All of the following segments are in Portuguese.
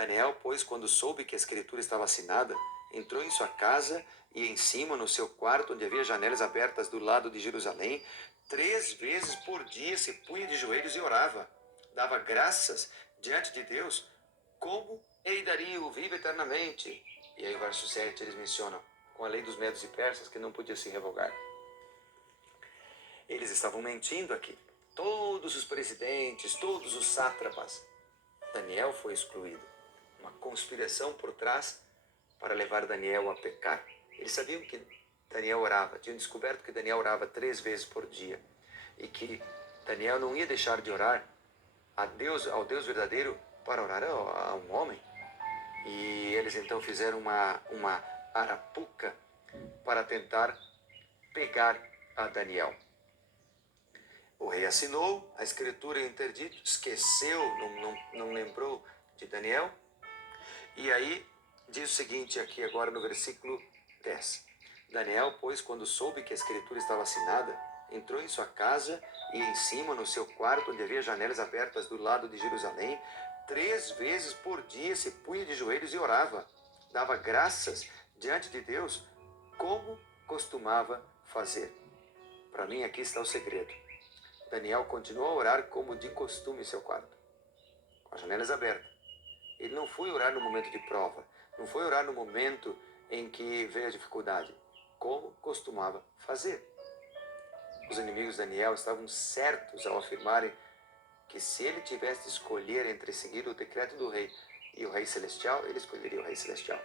Daniel, pois, quando soube que a escritura estava assinada, entrou em sua casa e em cima, no seu quarto, onde havia janelas abertas do lado de Jerusalém, 3 vezes por dia se punha de joelhos e orava. Dava graças diante de Deus, como Rei Dario vive eternamente. E aí, verso 7, eles mencionam, com a lei dos medos e persas, que não podia se revogar. Eles estavam mentindo aqui. Todos os presidentes, todos os sátrapas. Daniel foi excluído. Uma conspiração por trás para levar Daniel a pecar. Eles sabiam que Daniel orava, tinham descoberto que Daniel orava 3 vezes por dia e que Daniel não ia deixar de orar a Deus, ao Deus verdadeiro, para orar a um homem. E eles então fizeram uma arapuca para tentar pegar a Daniel. O rei assinou a escritura em interdito, esqueceu, não lembrou de Daniel. E aí diz o seguinte aqui agora no versículo 10. Daniel, pois, quando soube que a escritura estava assinada, entrou em sua casa e em cima, no seu quarto, onde havia janelas abertas do lado de Jerusalém, 3 vezes por dia se punha de joelhos e orava. Dava graças diante de Deus, como costumava fazer. Para mim, aqui está o segredo. Daniel continuou a orar como de costume em seu quarto, com as janelas abertas. Ele não foi orar no momento de prova, não foi orar no momento em que veio a dificuldade, como costumava fazer. Os inimigos de Daniel estavam certos ao afirmarem que se ele tivesse de escolher entre seguir o decreto do rei e o rei celestial, ele escolheria o rei celestial.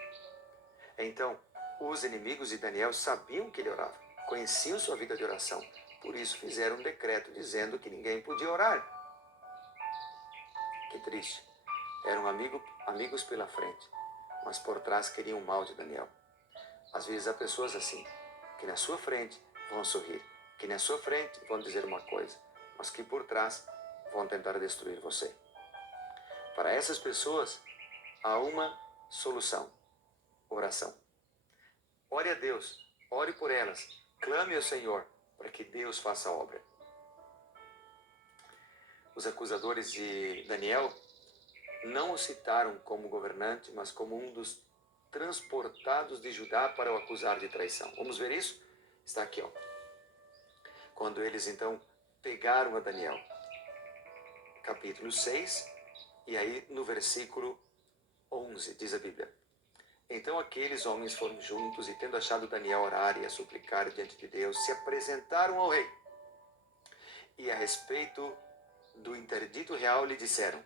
Então, os inimigos de Daniel sabiam que ele orava, conheciam sua vida de oração, por isso fizeram um decreto dizendo que ninguém podia orar. Que triste. Eram amigos pela frente, mas por trás queriam o mal de Daniel. Às vezes há pessoas assim, que na sua frente vão sorrir, que na sua frente vão dizer uma coisa, mas que por trás vão tentar destruir você. Para essas pessoas, há uma solução: oração. Ore a Deus, ore por elas, clame ao Senhor para que Deus faça a obra. Os acusadores de Daniel não o citaram como governante, mas como um dos transportados de Judá para o acusar de traição. Vamos ver isso? Está aqui, ó. Quando eles então pegaram a Daniel, capítulo 6, e aí no versículo 11, diz a Bíblia. Então aqueles homens foram juntos e, tendo achado Daniel orar e a suplicar diante de Deus, se apresentaram ao rei. E a respeito do interdito real lhe disseram: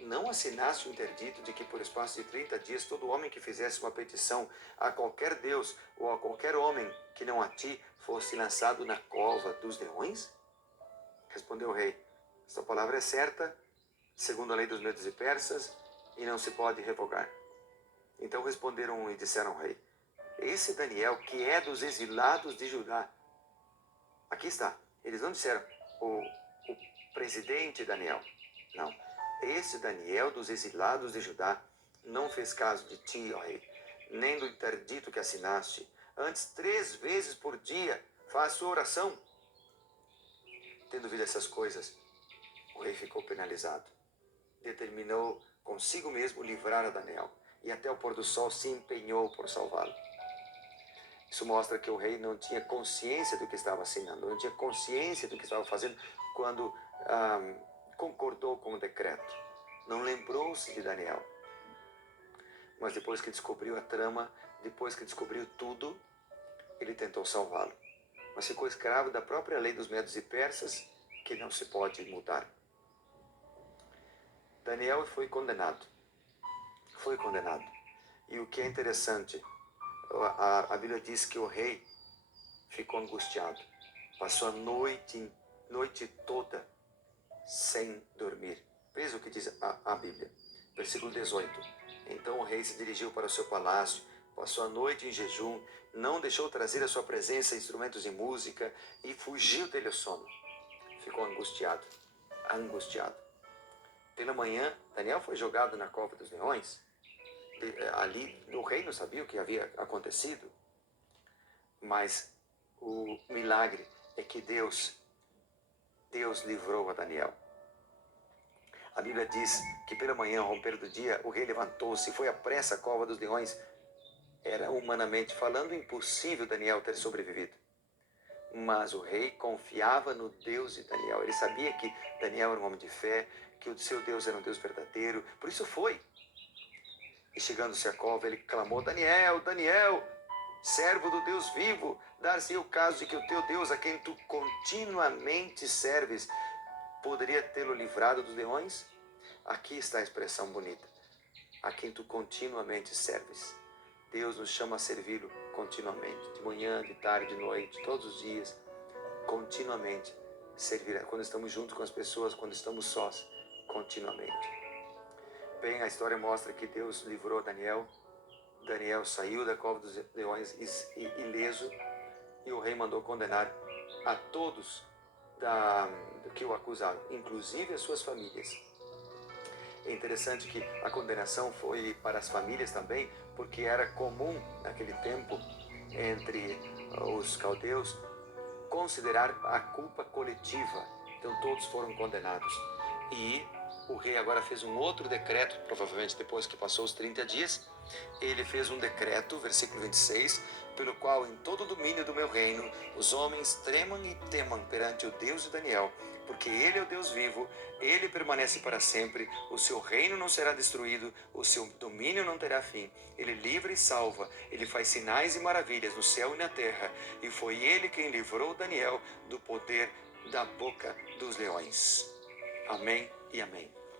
não assinaste o interdito de que por espaço de 30 dias todo homem que fizesse uma petição a qualquer Deus ou a qualquer homem que não a ti fosse lançado na cova dos leões? Respondeu o rei: esta palavra é certa, segundo a lei dos medos e persas, e não se pode revogar. Então responderam e disseram ao rei: esse Daniel, que é dos exilados de Judá. Aqui está. Eles não disseram o presidente Daniel. Não. Esse Daniel dos exilados de Judá não fez caso de ti, ó rei, nem do interdito que assinaste. Antes, 3 vezes por dia faz sua oração. Tendo ouvido essas coisas, o rei ficou penalizado. Determinou consigo mesmo livrar a Daniel, e até o pôr do sol se empenhou por salvá-lo. Isso mostra que o rei não tinha consciência do que estava assinando, não tinha consciência do que estava fazendo quando concordou com o decreto. Não lembrou-se de Daniel. Mas depois que descobriu a trama, depois que descobriu tudo, ele tentou salvá-lo. Mas ficou escravo da própria lei dos medos e persas, que não se pode mudar. Daniel foi condenado. Foi condenado. E o que é interessante, a Bíblia diz que o rei ficou angustiado. Passou a noite toda sem dormir. Veja o que diz a Bíblia. Versículo 18. Então o rei se dirigiu para o seu palácio, passou a noite em jejum, não deixou trazer à sua presença instrumentos de música e fugiu dele o sono. Ficou angustiado. Angustiado. Pela manhã, Daniel foi jogado na cova dos leões. Ali, o rei não sabia o que havia acontecido. Mas o milagre é que Deus livrou a Daniel. A Bíblia diz que pela manhã, ao romper do dia, o rei levantou-se e foi à pressa à cova dos leões. Era, humanamente falando, impossível Daniel ter sobrevivido. Mas o rei confiava no Deus de Daniel. Ele sabia que Daniel era um homem de fé, que o seu Deus era um Deus verdadeiro. Por isso foi. E chegando-se à cova, ele clamou: Daniel, Daniel, servo do Deus vivo, dar-se o caso de que o teu Deus, a quem tu continuamente serves, poderia tê-lo livrado dos leões? Aqui está a expressão bonita: a quem tu continuamente serves. Deus nos chama a servi-lo continuamente, de manhã, de tarde, de noite, todos os dias, continuamente servir. Quando estamos juntos com as pessoas, quando estamos sós, continuamente. Bem, a história mostra que Deus livrou Daniel. Daniel saiu da cova dos leões ileso, e o rei mandou condenar a todos que o acusaram, inclusive as suas famílias. É interessante que a condenação foi para as famílias também, porque era comum naquele tempo, entre os caldeus, considerar a culpa coletiva. Então todos foram condenados. E o rei agora fez um outro decreto, provavelmente depois que passou os 30 dias, ele fez um decreto, versículo 26, pelo qual em todo o domínio do meu reino os homens tremam e temam perante o Deus de Daniel, porque ele é o Deus vivo, ele permanece para sempre, o seu reino não será destruído, o seu domínio não terá fim, ele livra e salva, ele faz sinais e maravilhas no céu e na terra, e foi ele quem livrou Daniel do poder da boca dos leões. Amém e amém.